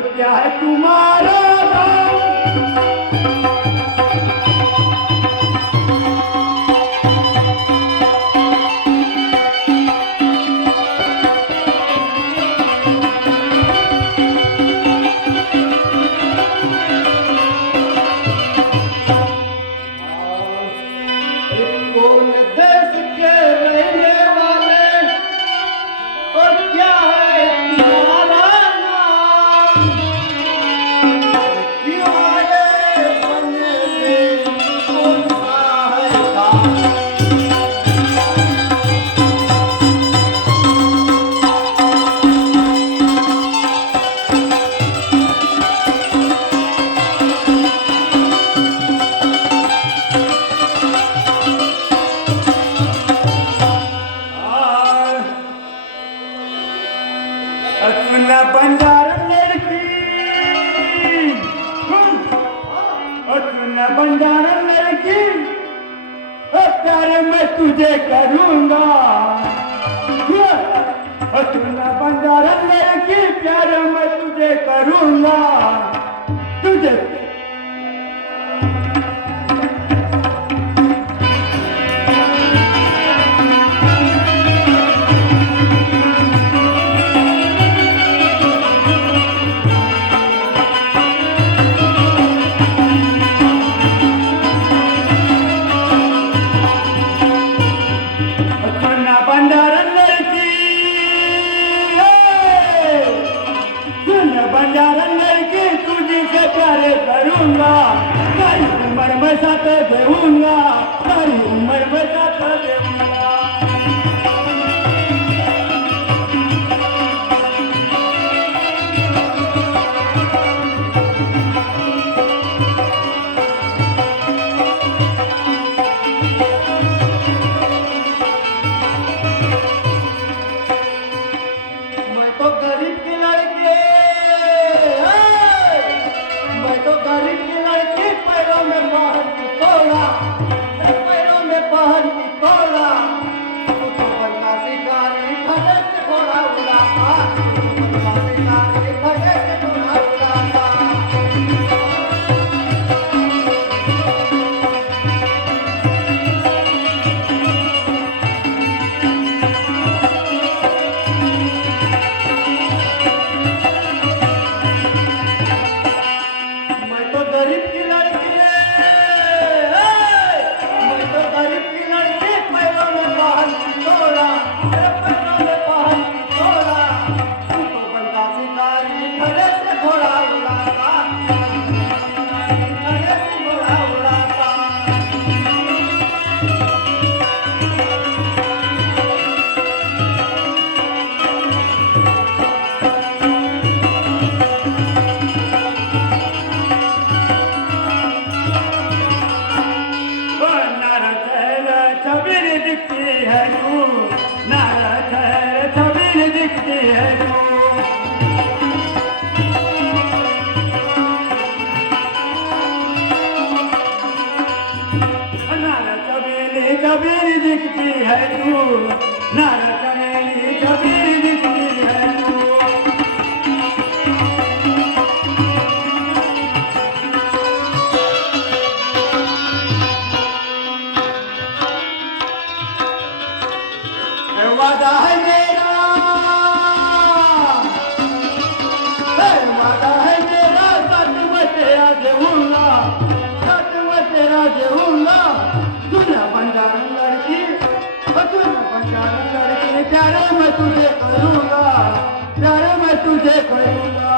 क्या है तुम्हारा नाम? कौन देश के रहने वाले और क्या है तुम्हारा नाम? क्यों आए बनने कौन सा है काम? अपना बंजारा लड़की, अपना बंजारा लड़की, प्यार मैं तुझे करूँगा। अपना बंजारा लड़की, प्यार मैं तुझे करूँगा। तुझे बंजारा लड़की तुझी से प्यार करूँगा। सारी उम्र में साथ देऊँगा, सारी उम्र में साथ देऊँगा। मैं तो गरीब की लड़की, मैं तो गरीब की लड़की, पैरों में पहन की तोड़ा, पैरों में पहन की तोड़ा। तू तो बनना शिकारी, खड़े से घोड़ा उड़ाता, तू तो बनना शिकारी, खड़े से घोड़ा उड़ाता। मैं तो गरीब की लड़की है, मैं तो गरीब की लड़की, पैरों में पहन की तोड़ा, पैरों में पहन की तोड़ा। तू तो बनता शिकारी, खड़े से घोड़ा उड़ाता, खड़े से घोड़ा उड़ाता। नारा चेहरा छबीर दिखती है तू, नारा चेहरा छबीर दिखती है तू। नारा चमेली छबीर दिखती है तू, नारा चमेली छबीर दिखती है तू। वादा है मेरा, वादा है मेरा, सच में तेरा देऊँगा, सच में तेरा देऊँगा। दुनिया बंजारा लड़की, दुनिया बंजारा लड़की, प्यारे मैं तुझे करूँगा, प्यारे मैं तुझे करूँगा।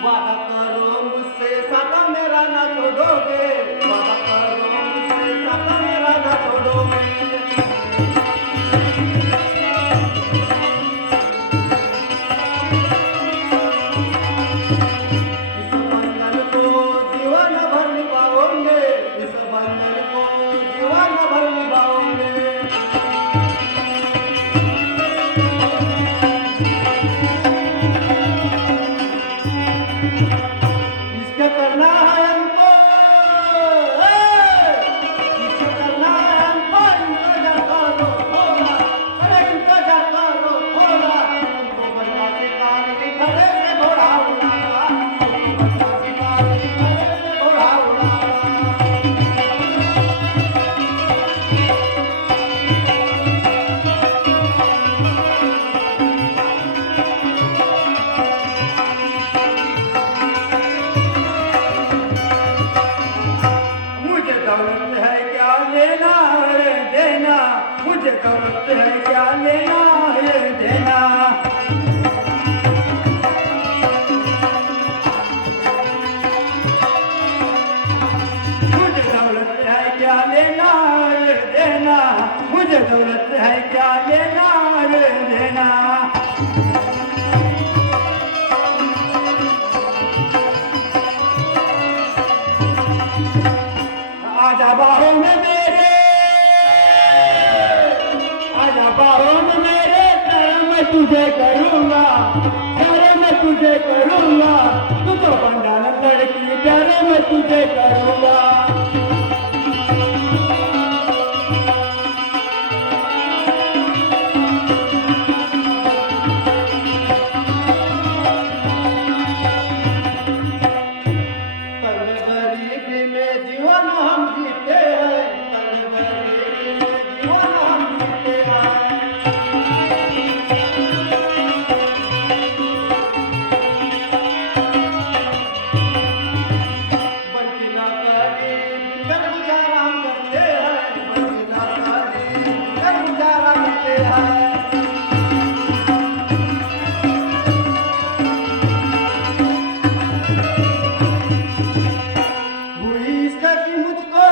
वादा करो मुझसे साथा मेरा ना छोड़ोगे, वादा करो मुझसे साथा मेरा ना छोड़ोगे। इस बंधन को जीवन भर निभाओगे, इस बंधन को जीवन भर निभाओगे। इसके करना है हमको, इसके करना है हमको, इंतजार करो थोड़ा, अरे इंतजार करो थोड़ा, तुमको बनना शिकारी खड़े से घोड़ा उड़ाना, तुमको बनना शिकारी खड़े से घोड़ा उड़ाना। मुझे दौलत है क्या लेना है देना, मुझे दौलत है क्या लेना है देना। मुझे दौलत है क्या लेना है देना, मुझे दौलत है क्या लेना है देना। आजा बाहों में मेरे, आजा बाहों में मेरे, प्यार मैं तुझे करूँगा, प्यार मैं तुझे करूँगा, तू तो बंडाल लड़की, प्यार मैं तुझे करूँगा। गरीबी में जीवन हम जीते हैं, गरीबी में जीवन हम जीते हैं। बंदी ना करी कर गुजारा हम करते हैं, बंदी ना करी कर गुजारा करते हैं। हुई इसका कि मुझको,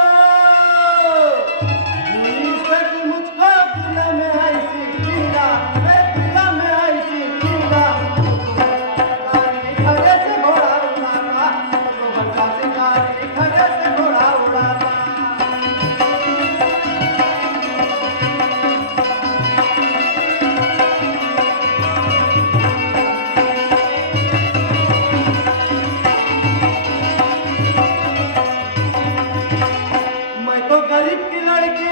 हुई इसका कि मुझको दिल में ऐसी पीड़ा, दिल में ऐसी पीड़ा। शिकारी खड़े से घोड़ा उड़ाता, तो बच्चा शिकारी खड़े से घोड़ा उड़ाता। मैं तो गरीब की लड़की,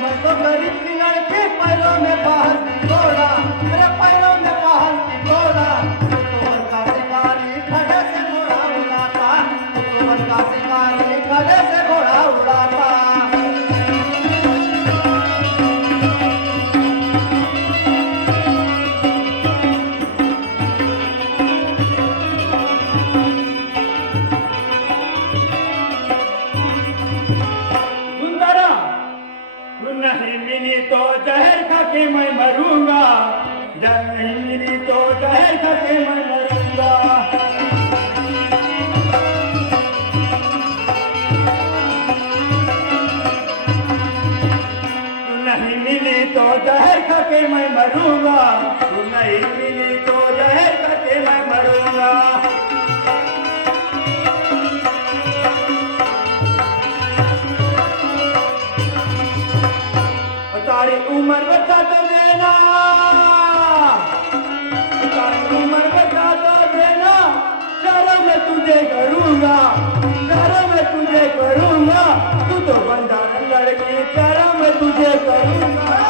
मैं तो गरीब की लड़की, पैरों में पहनती घोड़ा, मेरे पैरों में पहनती घोड़ा। तो बड़का शिकारी खड़े से घोड़ा उड़ाता, तो बड़का शिकारी खड़े से घोड़ा उड़ाता। सुंदरा, तू नहीं मिली तो जहर खा के मैं मरूंगा, जब नहीं मिली तो जहर खा के मैं मरूंगा। तू नहीं मिली तो जहर खा के मैं मरूंगा, तू नहीं मिली तो जहर खा के मैं मरूंगा। तारी उम्र बता तो देना, तारी उम्र बता तो देना, प्यार मैं तुझे करूँगा, प्यार मैं तुझे करूँगा, तू तो बंदा लड़की, प्यार मैं तुझे करूँगा।